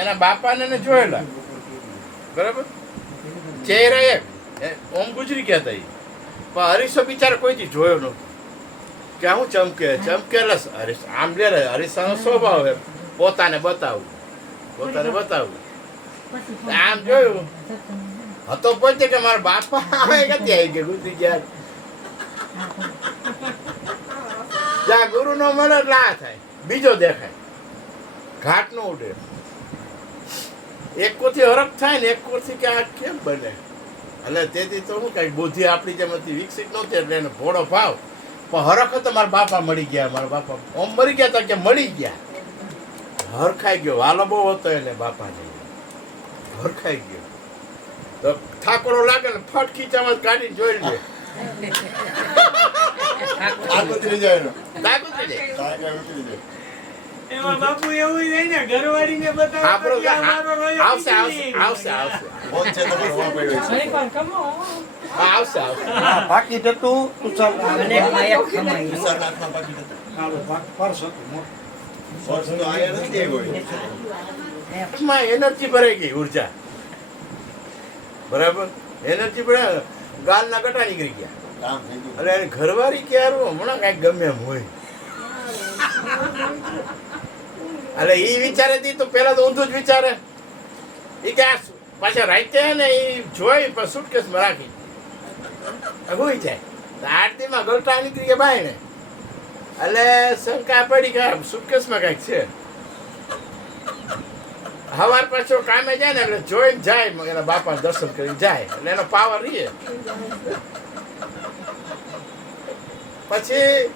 એના બાપાને જોયેલા, બરાબર. ચહેરા એક ઓમ ગુજરી ગયા હતા. પણ હરીશો બિચારા કોઈથી જોયો નહોતો કે હું ચમકેલા હરીશ. આમ લે હરીશાનો સ્વભાવ એમ પોતાને બતાવવું. આમ જોયું હતો પોતે કે મારા બાપા આવે ક્યાંથી આવી ગયા, ગુજરી ગયા. જ્યાં ગુરુ નો મળે એટલે આ થાય, બીજો દેખાય, ઘાટ નો ઉડે. એક કોથી હરખ થાય ને એક કોથી કે આ કેમ બને. એટલે તેથી તો શું કઈ બુદ્ધિ આપણી જેમ હતી, વિકસિત નહોતી, એટલે એને ભોળો ભાવ. પણ હરખ હતો મારા બાપા મળી ગયા, મારા બાપા ઓમ મરી ગયા તો કે મળી ગયા. હરખાઈ ગયો, વાલો બહુ હતો એને બાપાને, હરખાઈ ગયો. તો ઠાકોરો લાગે ને ફટ ખીચામાં કાઢીને જોઈ લે. એમાં બાપુ એવું નહીં ને, ઘરવાળીને બતાવો કે અમારો રોયો આવશે. બાકી ટટ્ટુ અને માયા ખમાઈ એનર્જી ભરાઈ ગઈ, ઉર્જા, બરાબર. એનર્જી ભરાય, ગાલના ગટા નીકળી ગયા. એટલે એની ઘરવાળી કે હમણાં કઈક ગમે એમ હોય. એટલે ઈ વિચારે તી તો પેલા તો ઊંધું જ વિચારે. ઈ કે પાછા રાતે ને ઈ જોઈ પણ સુટકેસમાં રાખી હોય જાય. આરતીમાં ગલટા નીકળી ગયા બાય ને, એટલે શંકા પડી કે સુટકેસમાં કઈક છે. હવાર પાછો કામે જાય ને એટલે જોઈને જાય, એના બાપા દર્શન કરીને જાય, એટલે એનો પાવર રહીએ. પછી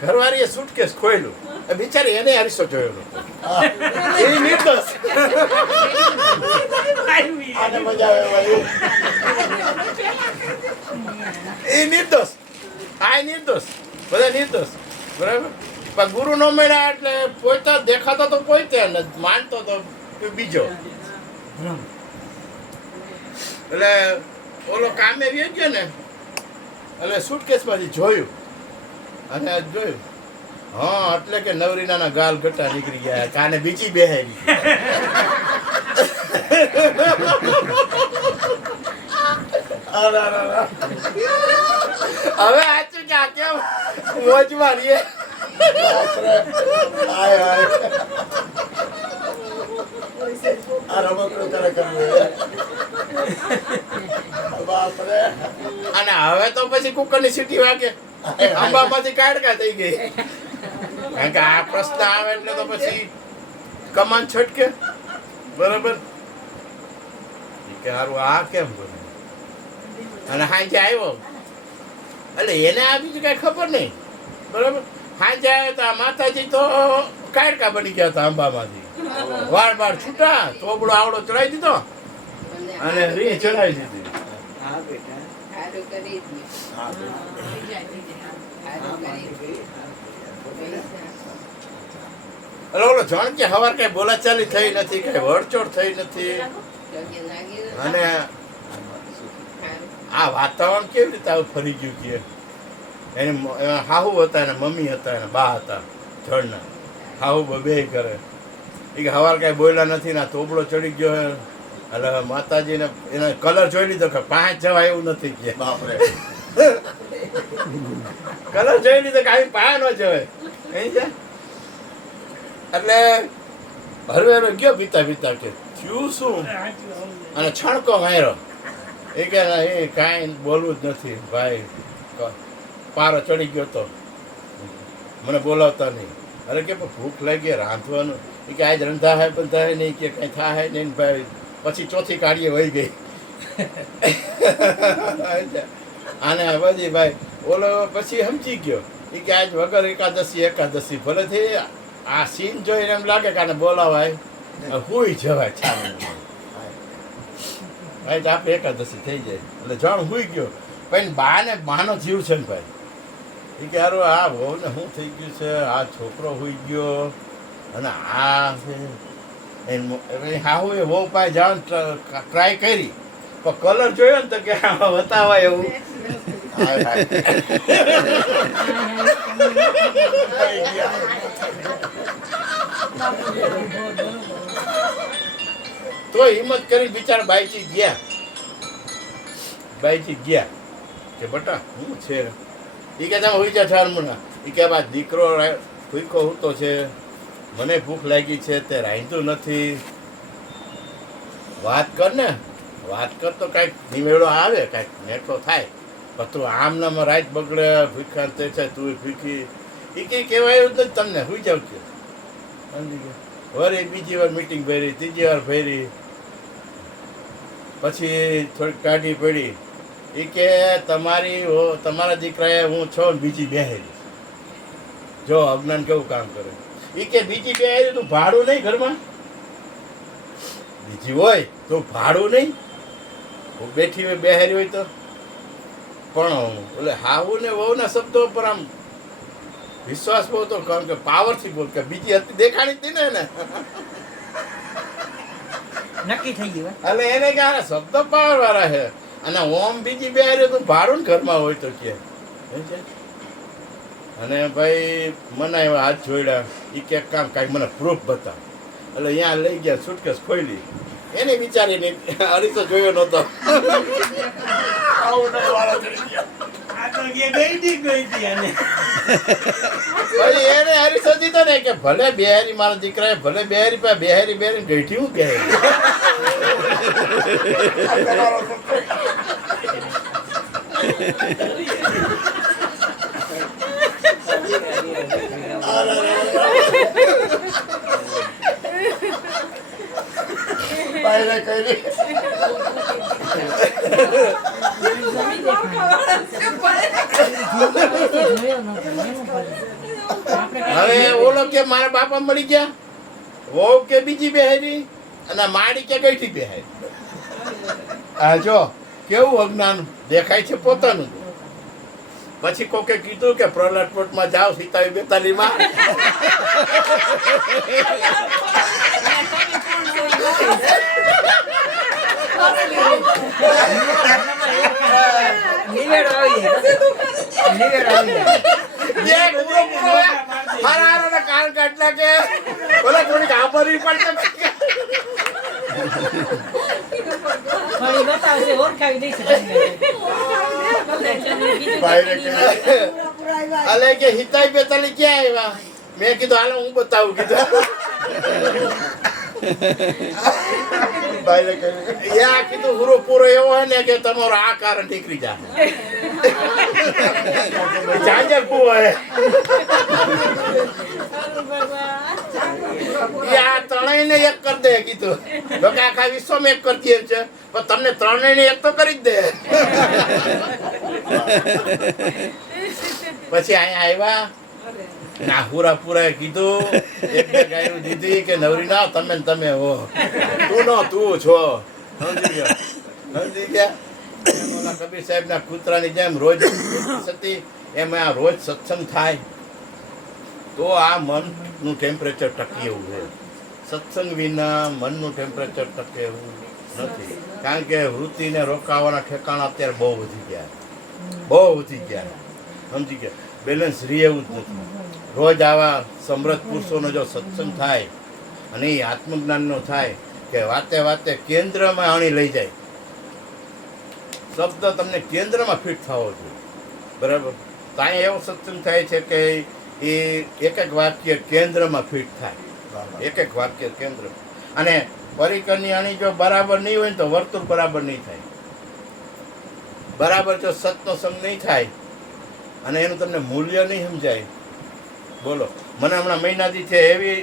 ઘરવાળીએ સુટકેસ ખોયલું, બિચારી એને હરીશો જોયો નતો. એ નિર્દોષ. એ નિર્દોષ, આ નિર્દોષ, બધા નિર્દોષ, બરાબર. પણ ગુરુ નો મળ્યા એટલે પોતે દેખાતો તો પોતે ને માનતો તો બીજો. એટલે ઓલો કામે વ્યો ગયો ને, એટલે સુટકેસ માંથી જોયું અને જોયું, હા, એટલે કે નવરીના ગાલ ગટા નીકળી ગયા, કાને બીજી બેહેલી. હવે આચું કે આ કેમ મોજમાં રહીએ. અને હવે તો પછી કુકર ની સીટી વાગે, અંબા માંથી કાઢકા થઈ ગઈ. કારણ કે આ પ્રશ્ન આવે એટલે તો પછી કમાન છટકે, બરાબર. કે હારું આ કેમ બને. અને હાંજે આવ્યો એટલે એને આ બીજું કઈ ખબર નહીં, બરાબર. હાંજે આવ્યો તો આ માતાજી તો કાઢકા બની ગયા હતા અંબામાંથી. વાળ છૂટા, તોબડો આવડો ચડાવી દીધો અને રી ચડાવી દીધી. ઓલો જાણ કે હવાર કઈ બોલાચાલી થઈ નથી, કઈ વડચોડ થઈ નથી. અને આ વાતાવરણ કેવી રીતે આવું ફરી ગયું કે એને હાહુ હતા, એને મમ્મી હતા, એને બા હતા, જળના હાહુ બે કરે. એ કે હવાર કઈ બોલ્યા નથી ને તોબડો ચડી ગયો. એટલે માતાજીને એને કલર જોઈ લીધો કે 5 જવાય એવું નથી કે. બાપરે, કલર જોઈ લીધો કે આવી 5 ન જવાય. એટલે હરવેરો ગયો પીતા કે થયું શું, અને છણકો માર્યો. એ કે એ કાંઈ બોલવું જ નથી ભાઈ, પારો ચડી ગયો તો મને બોલાવતા નહીં. અરે કે ભૂખ લાગી, રાંધવાનું. એ કે આજ રંધા હે પણ થાય નહીં, કે કંઈ થાય નહીં ભાઈ. પછી ચોથી કાઢીએ વહી ગઈ. આને બધી ભાઈ ઓલો પછી સમજી ગયો. એ કે આજ વગર એકાદશી ભલે થઈ. આ સીન જોઈને એમ લાગે કે આને બોલાવાય, હુઈ જવાય છાને. ભાઈ આપણે એકાદશી થઈ જાય એટલે જાણ હુઈ ગયો. પણ બાનો જીવ છે ને ભાઈ. એ કે હારું આ બહુ ને શું થઈ ગયું છે, આ છોકરો હુઈ ગયો અને આ હાહુ એ બહુ પાસે જવાનું ટ્રાય કરી, પણ કલર જોયો ને તો કે બતાવાય એવું. તો હિંમત કરી બિચારા બાઈજી ગયા કે બટા હું છે એ કે તમે હોઈ જા ઠારમુના એ કે બા દીકરો ભૂખો હૂતો છે મને ભૂખ લાગી છે તે રાંધ્યું નથી વાત કર તો કાંઈક નિમેળો આવે કાંઈક નેઠો થાય પણ તું આમ નામ રાત બગડે ભૂખા તે છે તું ભૂખી એ કંઈ કહેવાયું જ નથી તમને હોઈ જાવ કે વળી બીજી વાર મીટિંગ ભરી ત્રીજી વાર ભરી પછી થોડીક કાઢી પડી એ કે તમારા દીકરાએ હું છો ને બીજી બેહેરી જો અજ્ઞાન કેવું કામ કરે એ કે બીજી બેહેરી તું ભાડું નહીં ઘરમાં બીજી હોય તો ભાડું નહીં બેઠી હોય બેહેરી હોય તો પણ એટલે હાવું ને વહુ ના શબ્દો પર આમ વિશ્વાસ બહુ તો કારણ કે પાવરથી બોલ કે બીજી હતી દેખાણી હતી ને નક્કી થઈ ગયું એટલે એને કે આ શબ્દ પાવર વાળા છે અને ઓમ બીજી બે હારે તો ભાડું ને ઘરમાં હોય તો કે અને ભાઈ મને એવા હાથ જોડ્યા એ કે કામ કાંઈક મને પ્રૂફ બતાવ એટલે અહીંયા લઈ ગયા સુટકેસ ખોલી એને વિચારીને હરીતો જોયો નહોતો આ તો કે ગઈ હતી આને પછી એને હારી સજી તો ને કે ભલે બેહારી મારા દીકરાએ ભલે બેહારી પા બેહારી ગઈઠી હું બેહારી હવે ઓલો કે મારા બાપા મળી ગયા વહુ કે બીજી બેહારી અને માડી કે ગઈઠી બેહારી આ જો કેવું અજ્ઞાન દેખાય છે પોતાનું પછી કોકે કીધું કે પ્રહલાદપોટમાં જાઓ સીતાવી 42 માં કાન કાઢલા કે બોલા થોડીક આભરી પડશે અલે કે હિતાઈ 42 ક્યાં આવ્યા મેં કીધું હાલો હું બતાવું કીધું કીધું હુરો પૂરો એવો હોય ને કે તમારો આ કારણ નીકળી જાય ત્રણેયને એક કરી દે કીધું જોકે આખા વિશ્વમાં એક કરતી એમ છે પણ તમને ત્રણેયને એક તો કરી જ દે પછી અહીંયા આવ્યા ના પૂરા કીધું એક બે ગાયરું દીધી કે નવરી ના તમે હો તું છો સમજી ગયા કબીર સાહેબ ના કૂતરાની જેમ રોજ સતી એમાં આ રોજ સત્સંગ થાય તો આ મનનું ટેમ્પરેચર ટકી એવું છે સત્સંગ વિના મનનું ટેમ્પરેચર ટકે એવું નથી કારણ કે વૃત્તિને રોકાવાના ઠેકાણા અત્યારે બહુ વધી ગયા સમજી ગયા બેલેન્સ રહે એવું જ નથી રોજ આવા સમૃદ્ધ પુરુષોનો જો સત્સંગ થાય અને એ આત્મજ્ઞાનનો થાય કે વાતે કેન્દ્રમાં આણી લઈ જાય શબ્દ તમને કેન્દ્રમાં ફિટ થવો જોઈએ બરાબર તો અહીંયા એવો સત્સંગ થાય છે કે એ એક વાક્ય કેન્દ્રમાં ફિટ થાય એક વાક્ય કેન્દ્ર અને પરિકરની અણી જો બરાબર નહીં હોય ને તો વર્તુળ બરાબર નહીં થાય બરાબર જો સતનો સંગ નહીં થાય અને એનું તમને મૂલ્ય નહીં સમજાય બોલો મને હમણાં મહિનાથી છે એવી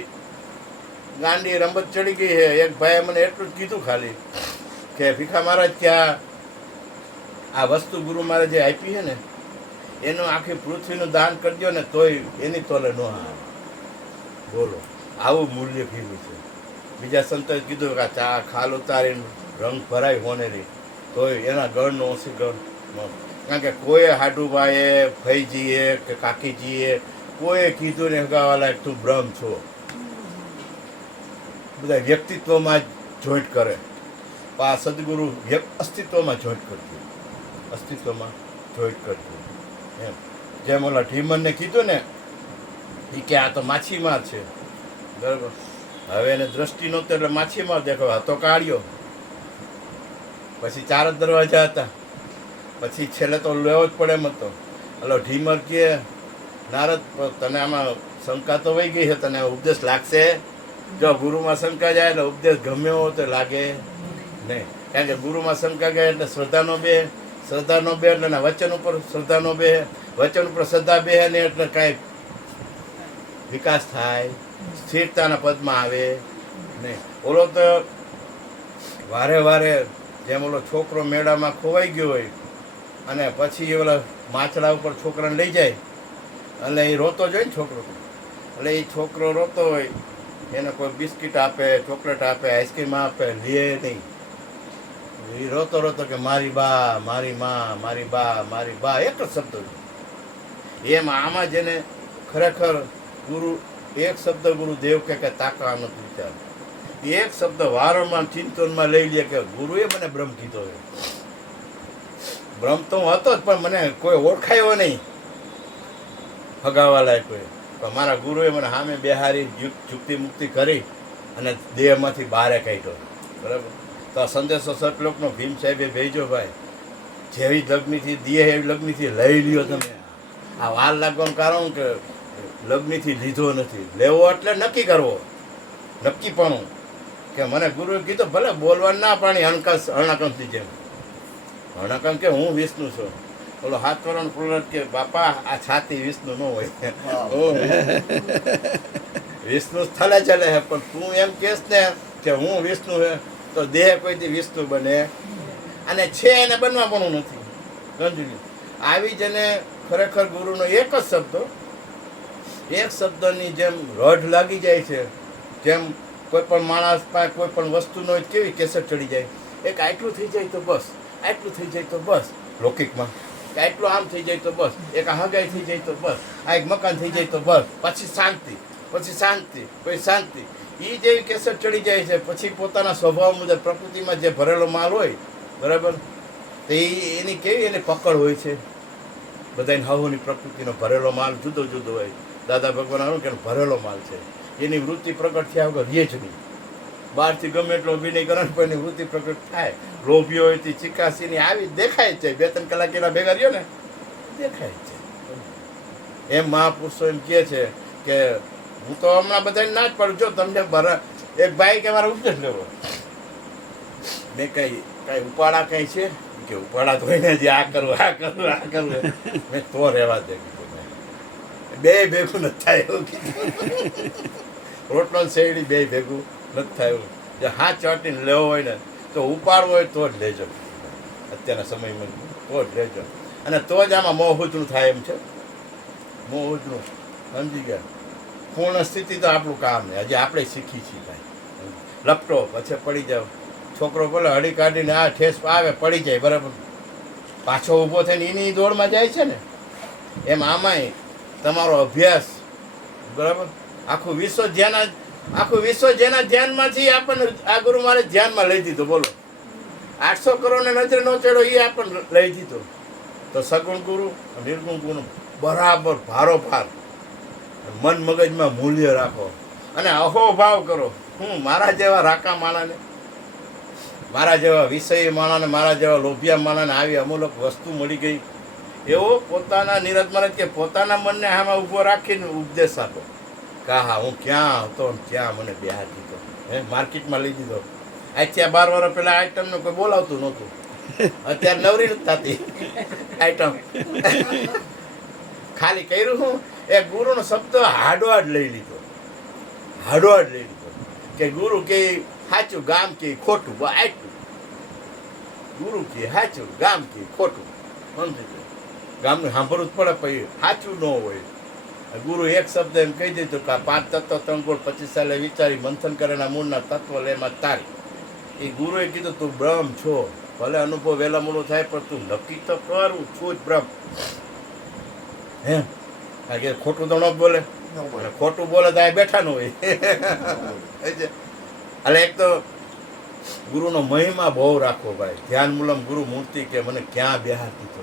ગાંડી રમત ચડી ગઈ છે એક ભાઈએ મને એટલું જ કીધું ખાલી કે ભીખા મહારાજ ક્યાં આ વસ્તુ ગુરુ મહારાજે આપી છે ને એનું આખી પૃથ્વીનું દાન કરી દો ને તોય એની તોલે ન આવે બોલો આવું મૂલ્ય ભીવું છે બીજા સંતોએ કીધું કે ચા ખાલ ઉતારીને રંગ ભરાય હોનેરી તોય એના ગણનો ઓછી ગણ કારણ કે કોઈ હાડુભાઈએ ભાઈજીએ કે કાકીજીએ કોઈ કીધું ને હગાવા લાયક તું બ્રહ્મ છો બધા વ્યક્તિત્વમાં જ જોઈન્ટ કરે આ સદગુરુ અસ્તિત્વમાં જોઈન્ટ કરજો એમ જેમ ઓલા ઢીમનને કીધું ને એ કે આ તો માછીમાર છે બરાબર. હવે એને દ્રષ્ટિ નહોતી એટલે માછીમાર દેખો હતો કાઢ્યો. પછી 4 જ દરવાજા હતા. પછી છેલ્લે તો લેવો જ પડે એમ હતો. હલો ઢીમર કે નારદ તને આમાં શંકા તો વહી ગઈ છે, તને ઉપદેશ લાગશે? જો ગુરુમાં શંકા જાય એટલે ઉપદેશ ગમે એવો તો લાગે નહીં. કારણ કે ગુરુમાં શંકા ગયા એટલે શ્રદ્ધાનો બે, શ્રદ્ધાનો બે એટલે એના વચન ઉપર શ્રદ્ધાનો બે, વચન ઉપર શ્રદ્ધા બે ને એટલે કાંઈ વિકાસ થાય, સ્થિરતાના પદમાં આવે નહીં. ઓલો તો વારે વારે જેમ ઓલો છોકરો મેળામાં ખોવાઈ ગયો હોય અને પછી ઓલા માછલા ઉપર છોકરાને લઈ જાય એટલે એ રોતો જ હોય ને છોકરો. એટલે એ છોકરો રોતો હોય એને કોઈ બિસ્કિટ આપે, ચોકલેટ આપે, આઈસ્ક્રીમ આપે, લે નહીં. એ રોતો રોતો કે મારી બા, મારી માં, મારી બા, મારી બા, એક જ શબ્દ. એમ આમાં જેને ખરેખર ગુરુ એક શબ્દ ગુરુદેવ કે તાકા નથી વિચાર, એક શબ્દ વારંવાર ચિંતનમાં લઈ લે કે ગુરુએ મને બ્રહ્મ કીધો છે. બ્રહ્મ તો હું હતો જ પણ મને કોઈ ઓળખાયો નહીં ફગાવા લાયક કોઈ. પણ મારા ગુરુએ મને સામે બેહારી ચુક્તિ મુક્તિ કરી અને દેહમાંથી બહારે કાઢ્યો. બરાબર. તો આ સંદેશો સતલોકનો ભીમ સાહેબે ભેજો ભાઈ, જેવી લગ્નથી દેહ એવી લગ્નથી લઈ લ્યો તમે. આ વાર લાગવાનું કારણ કે લગ્નથી લીધો નથી. લેવો એટલે નક્કી કરવો, નક્કીપણું કે મને ગુરુએ કીધું ભલે બોલવાનું ના પાણી અણકંસની જેમ. અણકંસ કે હું વિષ્ણુ છું. ઓલો હાથ કરવાનો પ્રહલાદ કે બાપા આ છાતી વિષ્ણુ ન હોય. વિષ્ણુ સ્થળે ચાલે છે પણ તું એમ કહેશ ને કે હું વિષ્ણુ હે તો દેહ કોઈથી વિષ્ણુ બને અને છે એને બનવા પણ નથી. સમજી આવી જને ખરેખર ગુરુનો એક જ શબ્દ, એક શબ્દની જેમ રઢ લાગી જાય છે. જેમ કોઈ પણ માણસ પાસે કોઈ પણ વસ્તુનો કેવી કેસર ચડી જાય, એક આટલું થઈ જાય તો બસ, આટલું થઈ જાય તો બસ લૌકિકમાં, આટલું આમ થઈ જાય તો બસ, એક હગાઈ થઈ જાય તો બસ, આ એક મકાન થઈ જાય તો બસ, પછી શાંતિ, પછી શાંતિ, પછી શાંતિ. એ જેવી કેસર ચડી જાય છે પછી પોતાના સ્વભાવ મુજબ પ્રકૃતિમાં જે ભરેલો માલ હોય, બરાબર, તો એની કેવી એની પકડ હોય છે. બધાની હવોની પ્રકૃતિનો ભરેલો માલ જુદો જુદો હોય. દાદા ભગવાન આવ્યું કે ભરેલો માલ છે, એની વૃત્તિ પ્રગટ થયા વગર રહે જ નહીં. બહારથી ગમે એટલો અભિનય કરે પણ એની વૃત્તિ પ્રગટ થાય. લોભીઓ હોય તે ચિકાસીની આવી દેખાય જ છે. 2-3 કલાક એના ભેગા રહ્યો ને દેખાય જ છે. એમ મહાપુરુષો એમ કહે છે કે હું તો હમણાં બધાને ના જ પડું. જો તમને એક ભાઈ કે મારા ઉપદેશ લેવો, મેં કઈ ઉપાડા કઈ છે કે ઉપાડા તો એને જે આ કરવું આ કરવું આ કરવું, મેં તો રહેવા દે બે ભેગું નથી થાય એવું કીધું. રોટલો શેરડી બે ભેગું નથી થાય એવું. જે હાથ ચાટીને લેવો હોય ને તો ઉપાડવો હોય તો જ લેજો, અત્યારના સમયમાં તો જ લેજો. અને તો જ આમાં મોહૂજનું થાય એમ છે. મોહૂજનું સમજી ગયા. પૂર્ણ સ્થિતિ તો આપણું કામ ને હજી આપણે શીખી છીએ કાંઈ. લપટો પછી પડી જાવ. છોકરો બોલે હળી કાઢીને આ ઠેસ આવે પડી જાય, બરાબર, પાછો ઊભો થઈને એની દોડમાં જાય છે ને. એમ આમાંય તમારો અભ્યાસ, બરાબર, આખું વિશ્વ જેના ધ્યાનમાંથી આપણને આ ગુરુ મારે ધ્યાનમાં લઈ દીધું. બોલો 800 કરોડને નજરે નો ચડ્યો એ આપણને લઈ દીધો. તો સગુણ ગુરુ નિર્ગુણ ગુરુ બરાબર ભારોભાર મન મગજમાં મૂલ્ય રાખો અને અહોભાવ કરો. હું મારા જેવા રાકા માણાને, મારા જેવા વિષયી માણાને, મારા જેવા લોભિયા માણાને આવી અમૂલક વસ્તુ મળી ગઈ, એવો પોતાના નીરજ મહારાજ કે પોતાના મનને આમાં ઊભો રાખીને ઉપદેશ આપો કે હા હું ક્યાં હતો ને ક્યાં મને બેહાર દીધો, માર્કેટમાં લઈ દીધો. આજથી 12 વર્ષ પહેલાં આઈટમને કોઈ બોલાવતું નહોતું, અત્યારે નવરી નથી થતી આઈટમ. ખાલી કર્યું હું એ ગુરુનો શબ્દ હાડવાડ લઈ લીધો, હાડવાડ લઈ લીધો કે ગુરુ કે સાચું ગામ કે ખોટું, આટલું. ગુરુ કે સાચું ગામ કે ખોટું, સમજી ગયો. ગામનું સાંભળવું જ પડે પછી સાચું ન હોય. ગુરુ એક શબ્દ એમ કહી દીધું કે 5 તત્વ 3 ગુણ 25 સાલે વિચારી મંથન કરેના મૂળના તત્વ લેમાં તારી. એ ગુરુએ કીધું તું બ્રહ્મ છો, ભલે અનુભવ વહેલા મોડું થાય પણ તું નક્કી તો કર હું છું જ બ્રહ્મ. હે કારણ કે ખોટું તો ન બોલે, અને ખોટું બોલે તો આ બેઠા ન હોય. એટલે એક તો ગુરુનો મહિમા બહુ રાખવો ભાઈ. ધ્યાન મૂલમ ગુરુ મૂર્તિ કે મને ક્યાં બેહાર દીધો.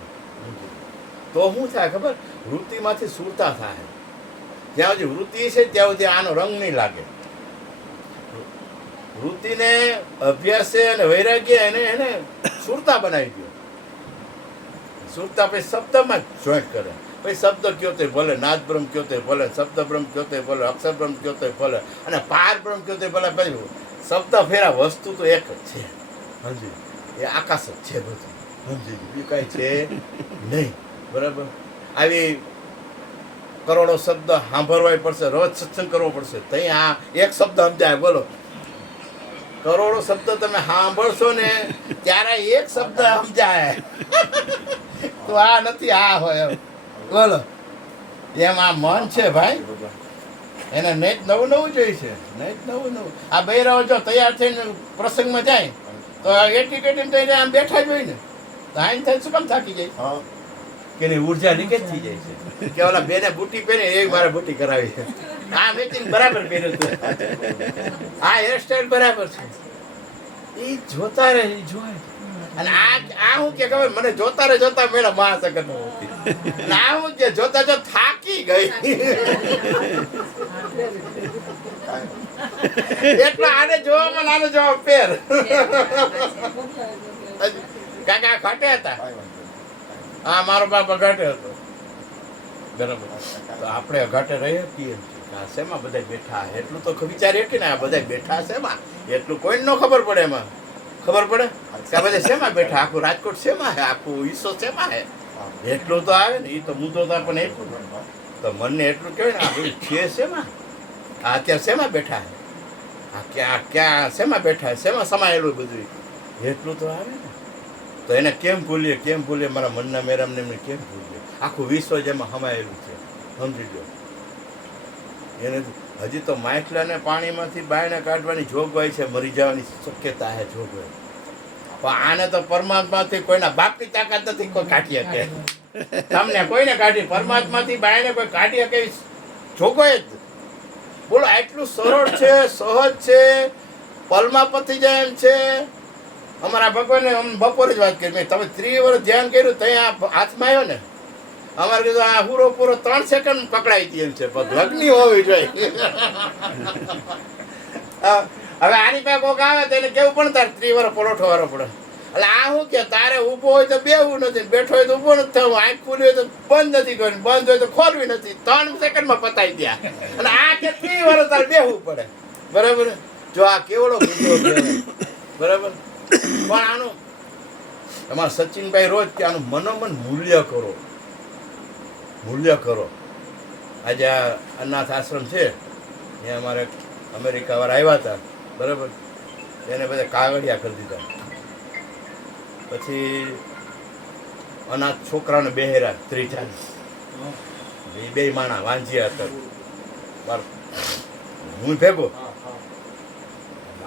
તો શું થાય ખબર, વૃત્તિમાંથી સુરતા થાય. જ્યાં સુધી વૃત્તિ છે ત્યાં સુધી આનો રંગ નહીં લાગે. વૃત્તિને અભ્યાસે અને વૈરાગ્ય એને સુરતા બનાવી દો. સુરતા પછી શબ્દમાં જ જોઈન્ટ કરે. પછી શબ્દ કયો તે ભલે, નાદ બ્રહ્મ કયો તે ભલે, શબ્દ બ્રહ્મ કયો તે ભલે, અક્ષર બ્રહ્મ કયો તે ભલે, અને પાર બ્રહ્મ કયો તે ભલે. પછી શબ્દ ફેરા વસ્તુ તો એક જ છે. સમજી? એ આકાશ જ છે બધું. સમજી? બીજું કાંઈ છે નહીં. બરાબર? આવી કરોડો શબ્દ સાંભળવા પડશે, રોજ સત્સંગ કરવો પડશે. ત્યાં આ એક શબ્દ સમજાય. બોલો, કરોડો શબ્દ તમે સાંભળશો ને ત્યારે એક શબ્દ સમજાય. તો આ નથી, આ હોય. બોલો, એમ આ મન છે ભાઈ, એને નહીં જ નવું નવું જોઈએ છે. નહીં જ નવું નવું. આ બૈરાઓ જો તૈયાર થઈને પ્રસંગમાં જાય તો એટીટ્યુડ થઈને આમ બેઠા જ હોય ને, તો આઈને થઈને શું કામ થાકી જાય? કે એની ઉર્જા લીકેજ થઈ જાય છે. કે ઓલા બેને બુટી પહેરી એવી મારે બુટી કરાવી છે. આ મેચિંગ બરાબર પહેર્યું હતું, આ હેરસ્ટાઈલ બરાબર છે. એ જોતા રહે, એ જોય. અને આ હું કે ખબર, મને જોતા મેળા મહાસગર નો હોતી. અને આ હું કે જોતા જો થાકી ગઈ. એટલે આને જોવામાં આને જોવા ફેર. કાકા ઘટે હતા. હા, મારો બાપ અઘાટે હતો. બરાબર. તો આપણે અઘાટે રહીએ છીએ. શેમાં બધા બેઠા, એટલું તો વિચાર કે ને આ બધા બેઠા શેમાં, એટલું કોઈને ન ખબર પડે. એમાં ખબર પડે કે આ બધા શેમાં બેઠા, આખું રાજકોટ શેમાં હે, આખું ઈસો શેમાં હે, એટલું તો આવે ને. એ તો મુદ્દો તો આપણને એટલું તો મનને એટલું કહેવાય ને, આ બધું છે શેમાં, આ અત્યારે શેમાં બેઠા હે, આ ક્યાં શેમાં બેઠા, શેમાં સમાયેલું બધું, એટલું તો આવે ને. તો એને કેમ ભૂલીએ મારા મનના મેરામને એમને કેમ ભૂલીએ? આખું વિશ્વ જેમાં સમાયેલું છે. સમજી લો. એને હજી તો માછલાને પાણીમાંથી બાયણે કાઢવાની જોગવાઈ છે, મરી જવાની શક્યતા છે જોગવાઈ. પણ આને તો પરમાત્માથી કોઈના બાપની તાકાત નથી કોઈ કાઢી શકે. તમને કોઈને કાઢી પરમાત્માથી બાયણે કોઈ કાઢી શકે એવી જોગવાઈ જ. બોલો, આટલું સરળ છે, સહજ છે, પલમાં પતી જાય એમ છે. અમારા ભગવાને બપોરે જ વાત કરી, તમે 30 વર્ષ ધ્યાન કર્યું ત્યાં હાથમાં આવ્યો ને, અમારે કીધું આ પૂરો 3 સેકન્ડ પકડાઈ દે એમ છે. લગ્ન હોવી જોઈએ. હવે આની પાસે કોક આવે તો એને કેવું પણ તારે 30 વર્ષ પલોઠો વાળો પડે. એટલે આ શું કે તારે ઊભો હોય તો બેવું નથી, બેઠો હોય તો ઊભો નથી થવું, આંખ ખુલી હોય તો બંધ નથી કરવી, બંધ હોય તો ખોલવી નથી. 3 સેકન્ડમાં પતાવી દે. અને આ કે 30 વર્ષ તારે બેવું પડે. બરાબર? જો આ કેવડો મુદ્દો કહેવાય. બરાબર? પણ આનું તમારા સચિનભાઈ રોજ કે આનું મનોમન મૂલ્ય કરો. આજે આ અનાથ આશ્રમ છે, ત્યાં અમારે અમેરિકા વાળા આવ્યા હતા. બરાબર? એને બધા કાગળિયા કરી દીધા. પછી અનાથ છોકરાને બેહેરા 30-40 બે માણા વાંજ્યા હતા. હું ભેગો.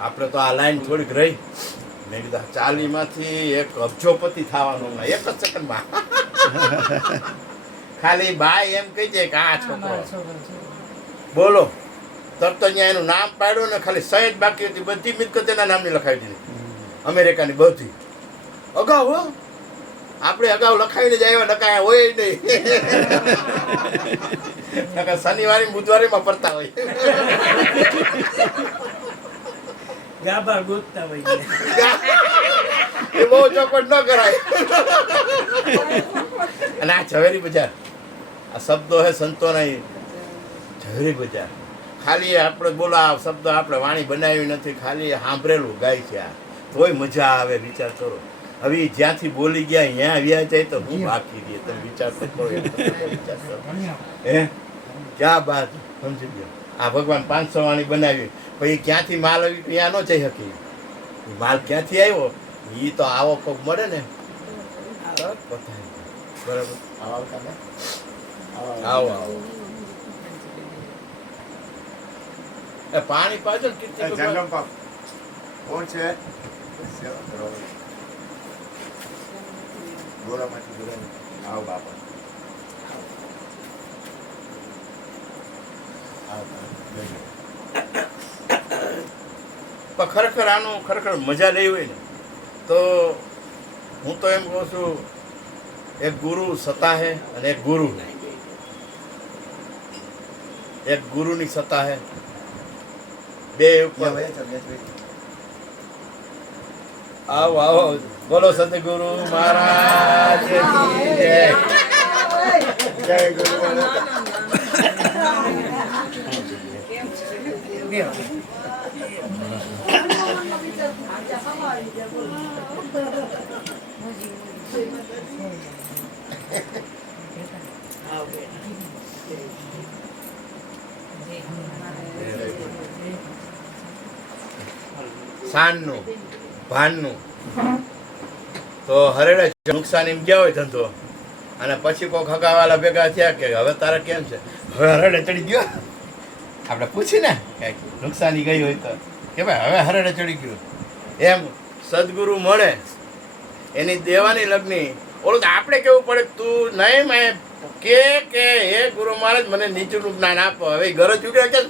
આપણે તો આ લાઈન થોડીક રહી. મેં કીધું 40માંથી 1 અબજોપતિ થવાનો એક જ સેકન્ડમાં. ખાલી બાય એમ કહી જાય કે આ છોકરો. બોલો, તરત અહીંયા એનું નામ પાડ્યું ને, ખાલી સહેજ બાકી હતી, બધી મિલકત એના નામની લખાવી દીધી. અમેરિકાની બધી. અગાઉ આપણે અગાઉ લખાવીને જ આવ્યા, નકા હોય નહીં. નકા શનિવારે બુધવારેમાં પડતા હોય. ગાભા ગોતતા હોય. એ બહુ ચોખવટ ન કરાય. અને આ ઝવેરી બજાર, આ શબ્દો હે સંતોના. ઝવેરી બજાર ખાલી આપણે બોલો, આ શબ્દ આપણે વાણી બનાવી નથી, ખાલી સાંભળેલું ગાય છે. આ તોય મજા આવે. વિચાર કરો, હવે જ્યાંથી બોલી ગયા અહીંયા આવ્યા જાય તો હું બાકી દે. તમે વિચાર તો કરો. હે ક્યાં બાત. સમજી ગયો? આ ભગવાન 500 વાણી બનાવી, પછી ક્યાંથી માલ આવી ત્યાં ન જઈ શકી. માલ ક્યાંથી આવ્યો એ તો આવો કોક મળે ને. બરાબર? આવો એ પાણી પાછળ કેટલી કોણ છે? આવો બાપા. પણ ખરેખર આનું મજા લેવી હોય ને તો હું તો એમ કહું છું, એક ગુરુ સત્તા હે અને એક ગુરુ. એક ગુરુની સત્તા હે. બે ઉપર આવો આવો બોલો સદગુરુ મહારાજ કી જય. જય ગુરુ મહારાજ. બેહો. સાંજનું ભાનનું તો હરેડે નુકસાની ગયા હોય ધંધો અને પછી કોઈ ખગાવાલા ભેગા થયા કે હવે તારે કેમ છે, હવે હરેડે ચડી ગયો. આપણે પૂછી ને કે નુકસાની ગઈ હોય તો કે ભાઈ હવે હરેડે ચડી ગયું. એમ સદગુરુ મળે એની દેવાની લગ્ની ઓલું તો આપણે કેવું પડે કે તું નહીં મેં કે હે ગુરુ મહારાજ મને નીચું જ્ઞાન આપો. હવે ગરજ ચૂક્યા કેમ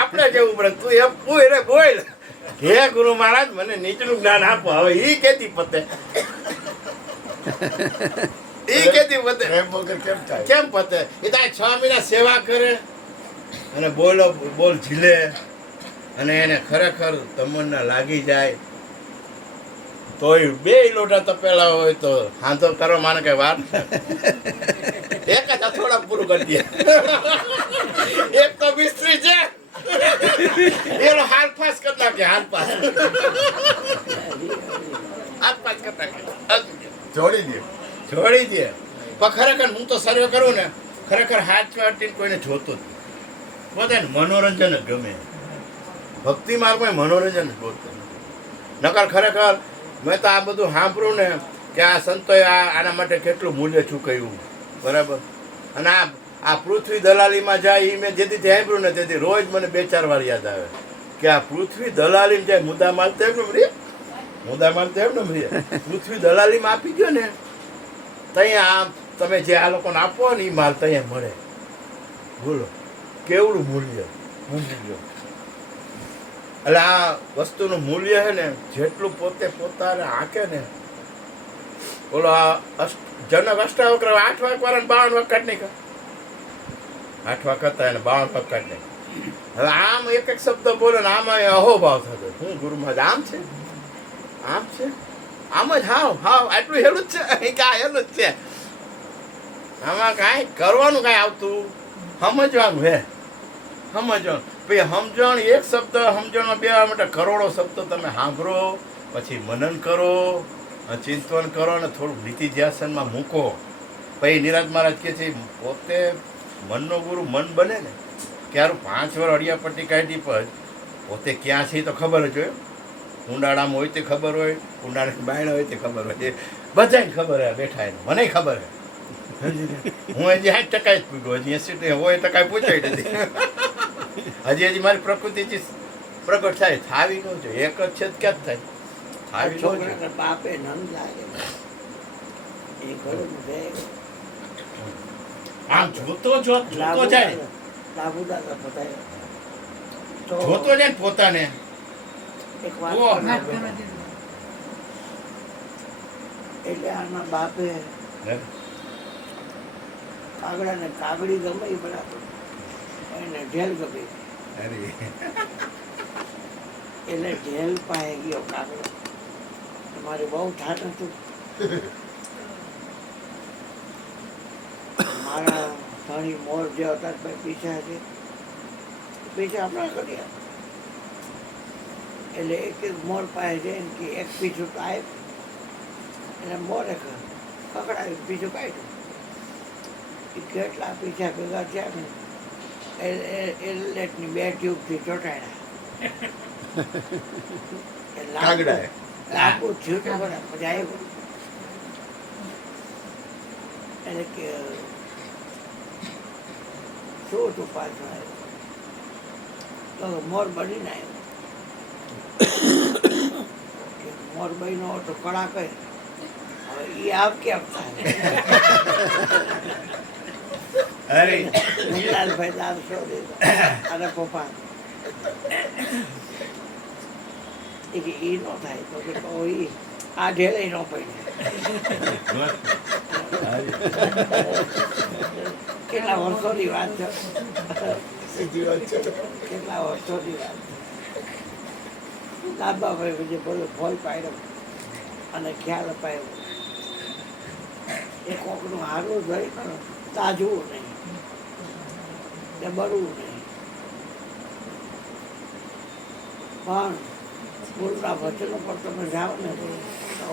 આપણે કેવું પડે તું એમ પૂછ રે બોલ હે ગુરુ મહારાજ મને નીચલું જ્ઞાન આપો. હવે ઈ કેતી પતે ઈ કેતી પતે પ્રેમ વગર કેમ થાય? કેમ પતે? એ તો 6 મહિના સેવા કરે અને બોલ ઝીલે અને એને ખરેખર તમન્ના લાગી જાય તોય 2 લોટા તપેલા હોય તો હાંધો કરવા માને કઈ વાર એક જ થોડા પૂરું કરી દે. એક તો મિસ્ત્રી છે એનો હાલ પાસ કરી નાખે. હાલ પાસ કરી નાખે જોડી દે. છોડી દે. પણ ખરેખર હું તો સર્વે કરું ને ખરેખર હાથ વાટીને કોઈને જોતો જ નહીં. બધાને મનોરંજન જ ગમે. ભક્તિ માર્ગમાં મનોરંજન જ ગોતતો નકર ખરેખર મેં તો આ બધું સાંભળ્યું ને કે આ સંતોએ આના માટે કેટલું મૂલ્ય ચૂકવ્યું. બરાબર. અને આ પૃથ્વી દલાલીમાં જાય એ મેં જેથી સાંભળ્યું ને તેથી રોજ મને 2-4 વાર યાદ આવે કે આ પૃથ્વી દલાલીમાં જાય મુદ્દામાલ તો એમને મળીએ પૃથ્વી દલાલીમાં આપી ગયો ને ત્યાં તમે જે આ લોકોને આપો ને એ માલ ત્યાં મળે. બોલો કેવડું મૂલ્ય. એટલે આ વસ્તુનું મૂલ્ય છે ને જેટલું પોતે પોતાને આંકે ને બોલો આ જનક અષ્ટાવક્ર 8 વાક વાર 52 વખત નહીં કર 8 વખત હતા એને 52 વખત નહીં. હવે આમ એક શબ્દ બોલે ને આમાં અહોભાવ થતો હું ગુરુ મહારાજ આમ છે આમ જ હાવ આટલું હેલું જ છે કે આ હેલું જ છે. આમાં કાંઈ કરવાનું કાંઈ આવતું સમજવાનું હે સમજવાનું. પછી સમજણ એક શબ્દ સમજણમાં બે માટે કરોડો શબ્દ તમે સાંભળો પછી મનન કરો ચિંતન કરો અને થોડુંક નીતિ ધ્યાસનમાં મૂકો. પછી નિરાજ મહારાજ કહે છે પોતે મનનો ગુરુ મન બને ને ક્યારું 5 વાર અડિયાપટ્ટી કાઢી પણ પોતે ક્યાં છે તો ખબર જ હોય. ઉંડાળામાં હોય તે ખબર હોય, ઉંડાળાની બાયણ હોય તે ખબર હોય, બધાને ખબર હોય બેઠા એને. મને ખબર હે હું હજી 60% જ પૂછ્યો, હજી 80% હોય ટકા પૂછાય નથી. હજી મારી પ્રકૃતિ પ્રગટ થાય થાવી ન જોઈએ. એક જ છે ક્યાં જ થાય થાવી ન બાપે નંદ લાગે એ ઘણું છે. આમ જોતો જાય લાભુદાદા બતાવે તો જોતો જાય ને પોતાને. એક વાત ઓહ. એટલે આના બાપે કાગડાને કાગડી ગમે ઈ બરાબર એને ઢેલ ગમે એટલે ઢેલ પાસે ગયો કાગડો. મારે બહુ ઠાઠ હતું મારા ધણી મોર જે હતા ભાઈ પીછા છે પીછા હમણાં કર્યા એટલે એક મોર પાસે જઈને કે એક પીછું તો આપ એટલે મોરે કકડાવી પીછું કાઢ્યું. એ કેટલા પીછા ભેગા થયા ને એલેટની 2 ટ્યુબથી ચોટાડ્યા કાગડાએ. લાંબુ થયું તો બરાબર મજા આવ્યું. એટલે કે શું તું પાછો આવ્યો તો મોર બનીને આવ્યો. મોર બન્યો તો કળા કઈ હવે એ આપ કેમ થાય? અરે મુંગલાલભાઈ દાદ શોધે અને પપ્પા એ કે એ ન થાય તો કે ઈ આ ઢેલે ન પડે. કેટલા વર્ષોની વાત છે, સીધી વાત છે. કેટલા વર્ષોની વાત. દાદાભાઈ પછી બધો ફોલ પાડ્યો અને ખ્યાલ અપાયો એ કોકનું હારું જોઈ તાજવું નહીં કે બળવું નહીં પણ ગુરુના વચનો પર તમે જાઓ ને તો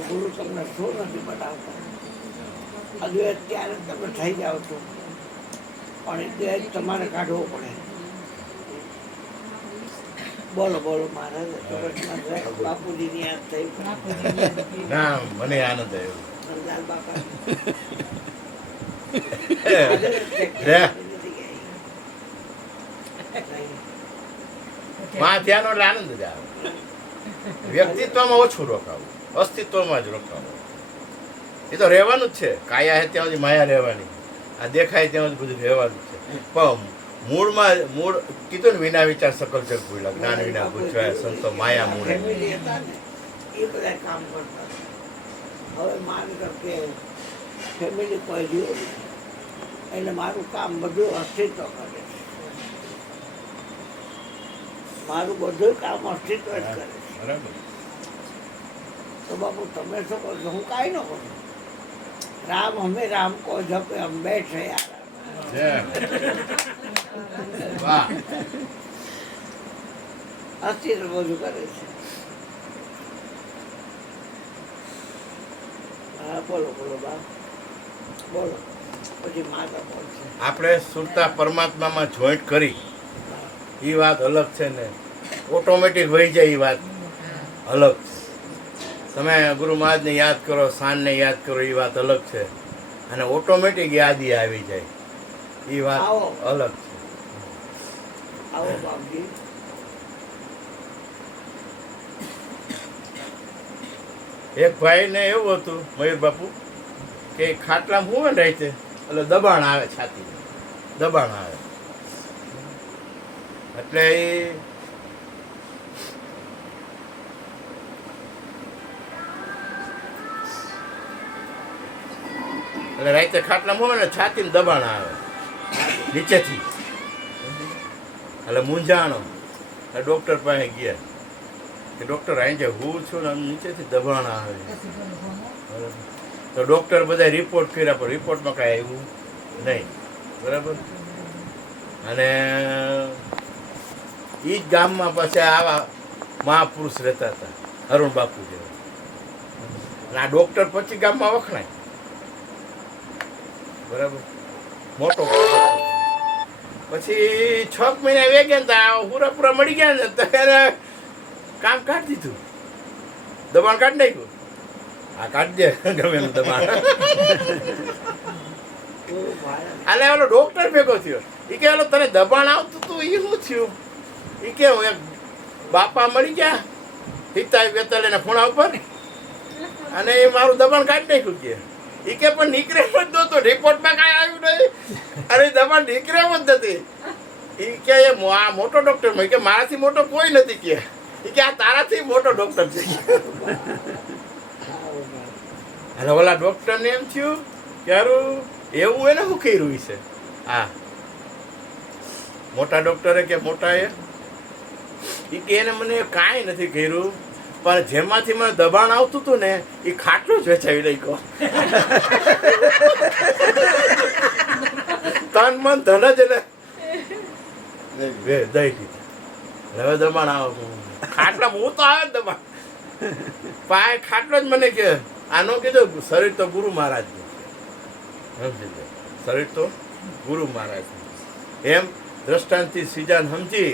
ગુરુ તમને શું નથી બતાવતા અદ્વૈત ત્યારે તમે થઈ જાઓ છો પણ એ દ્વૈત તમારે કાઢવો પડે. બોલો બોલો મહારાજ બાપુજીની યાદ થઈ ના મને આનંદ આવ્યો. લાલ બાપા માં ધ્યાન એટલે આનંદ જ આવે. વ્યક્તિત્વમાં ઓછું રોકાવું, અસ્તિત્વમાં જ રોકાવું. એ તો રહેવાનું જ છે. કાયા હે ત્યાં સુધી માયા રહેવાની, આ દેખાય ત્યાં સુધી બધું રહેવાનું છે. પણ મૂળ કીધું ને વિના વિચાર સકલ જગ ભૂલા, જ્ઞાન વિના પૂછવાય સંતો માયા મૂળ. ફેમિલી હતા ને એ બધા કામ કરતા. હવે માની લો કે ફેમિલી કોઈ રહ્યું નહીં એટલે મારું કામ બધું અસ્તિત્વ કરે છે. મારું બધું કામ અસ્તિત્વ જ કરે છે. બરાબર. તો બાપુ તમે શું કરો છો? હું કાંઈ ન કરું. રામ અમે રામ કો જપે હમ બેઠે યાર. જય. વાહ. અસ્તિત્વ બધું કરે છે. હા બોલો બોલો બા બોલો. પછી માતા બોલશે. આપણે સુરતા પરમાત્મામાં જોઈન્ટ કરી એ વાત અલગ છે ને, ઓટોમેટિક વહી જાય એ વાત અલગ છે. તમે ગુરુ મહારાજને યાદ કરો, સાંજને યાદ કરો એ વાત અલગ છે, અને ઓટોમેટિક યાદી આવી જાય એ વાત આવો. અલગ છે. આવો બાપજી. એક ભાઈને એવું હતું મયુર બાપુ કે ખાટલામાં હું રહે છે એટલે દબાણ આવે, છાતી દબાણ આવે એટલે રાતે ખાટલામાં હોય ને છાતીમાં દબાણ આવે નીચેથી, એટલે મૂંઝાણો. ડૉક્ટર પાસે ગયા કે ડૉક્ટર અહીં જે હું છું ને નીચેથી દબાણ આવે. તો ડૉક્ટર બધા રિપોર્ટ કર્યા પણ રિપોર્ટમાં કાંઈ આવ્યું નહીં. બરાબર. અને એ જ ગામમાં પછી આવા મહાપુરુષ રહેતા હતા, અરુણ બાપુ જેવા. અને આ ડૉક્ટર પછી ગામમાં વખણાય. બરાબર. મોટો પછી 6 મહિના વેગે ને પૂરા મળી ગયા ને તો એને કામ કાઢી દીધું, દબાણ કાઢી નાખ્યું. આ કાઢી દે ગમે એનું દબાણ. એટલે ઓલો ડોક્ટર ભેગો થયો. એ કે ઓલો તને દબાણ આવતું હતું એ શું થયું? એ કે હું એક બાપા મળી ગયા પિતા વેતલ એના ખૂણા ઉપર, અને એ મારું દબાણ કાઢી નાખ્યું. કે એ કે પણ નીકળે જ નહોતું, રિપોર્ટમાં કાંઈ આવ્યું નહીં, અરે દબાણ નીકળે જ નથી. એ કે આ મોટો ડોક્ટર કે મારાથી મોટો કોઈ નથી. કે એ કે આ તારાથી મોટો ડોક્ટર છે. અને ઓલા ડોક્ટરને એમ થયું કે હારું એવું એને શું કર્યું છે. હા મોટા ડોક્ટરે કે મોટા એ કે એને મને કાંઈ નથી કર્યું, પણ જેમાંથી મને દબાણ આવતું હતું ને એ ખાટલું જ વેચાવી નાખ્યો. તન મન ધન જ ને દઈ દીધા. હવે દબાણ આવે ખાટલા હું તો આવે દબાણ પાય ખાટલો જ મને કે આનો કીધું શરીર તો ગુરુ મહારાજનું છે. સમજી લે, શરીર તો ગુરુ મહારાજનું. એમ દ્રષ્ટાંતથી સીજાન સમજી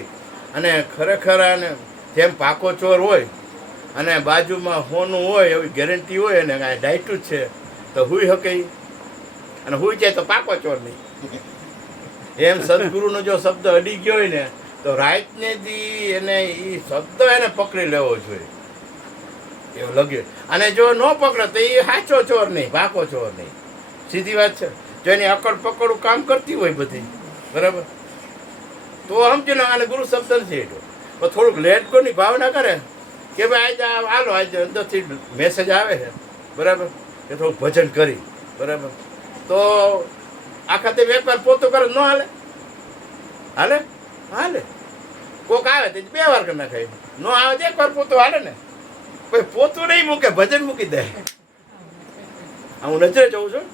અને ખરેખર આને જેમ પાકો ચોર હોય અને બાજુમાં હોનું હોય એવી ગેરંટી હોય ને કાંઈ ડાયટું જ છે તો હુઈ શકે, અને હુઈ જાય તો પાકો ચોર નહીં. એમ સદગુરુનો જો શબ્દ અડી ગયો હોય ને તો રાતને દી એને એ શબ્દ એને પકડી લેવો જોઈએ એવું લાગ્યું. અને જો ન પકડે તો એ સાચો ચોર નહીં, પાકો ચોર નહીં. સીધી વાત છે. જો એની અકડ પકડું કામ કરતી હોય બધી બરાબર તો સમજી લો આને ગુરુ શબ્દ નથી એટલો. પણ થોડુંક લેટ ગોની ભાવના કરે કે ભાઈ આજે હાલો આજે અંદરથી મેસેજ આવે છે બરાબર કે થોડુંક ભજન કરી બરાબર, તો આખા તે વેપાર પોતો કરે ન હાલે? હાલે હાલે. કોક આવે તો 2 વાર કરી નાખે, નો આવે તો 1 વાર પોતું હાલે ને. પછી પોતું નહીં મૂકે, ભજન મૂકી દે. હું નજરે જોઉં છું,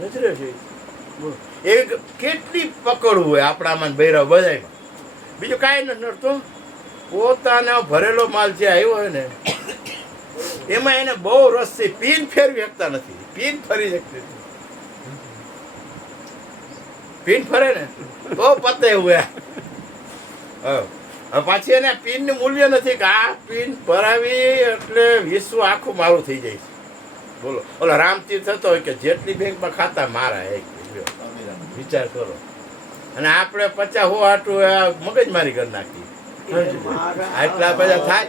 નજરે છે એવી કેટલી પકડવું હોય આપણામાં બૈરાવ બધામાં. બીજું કાંઈ નથી નડતું, પોતાનો ભરેલો માલ જે આવ્યો હોય ને એમાં એને બહુ રસ છે. પીન ફેરવી શકતા નથી, પીન ફરી શકતી નથી. પીન ફરે ને તો પતે એવું. હવે પાછી એને પીન નું મૂલ્ય નથી કે આ પીન ભરાવી એટલે વિશ્વ આખું મારું થઈ જાય છે. બોલો, ઓલો રામતીર્થ થતો હોય કે જેટલી બેંકમાં ખાતા મારા એક વિચાર કરો. અને આપણે 50 હો આટલું મગજમારી કરી નાખી. આટલા બધા થાય.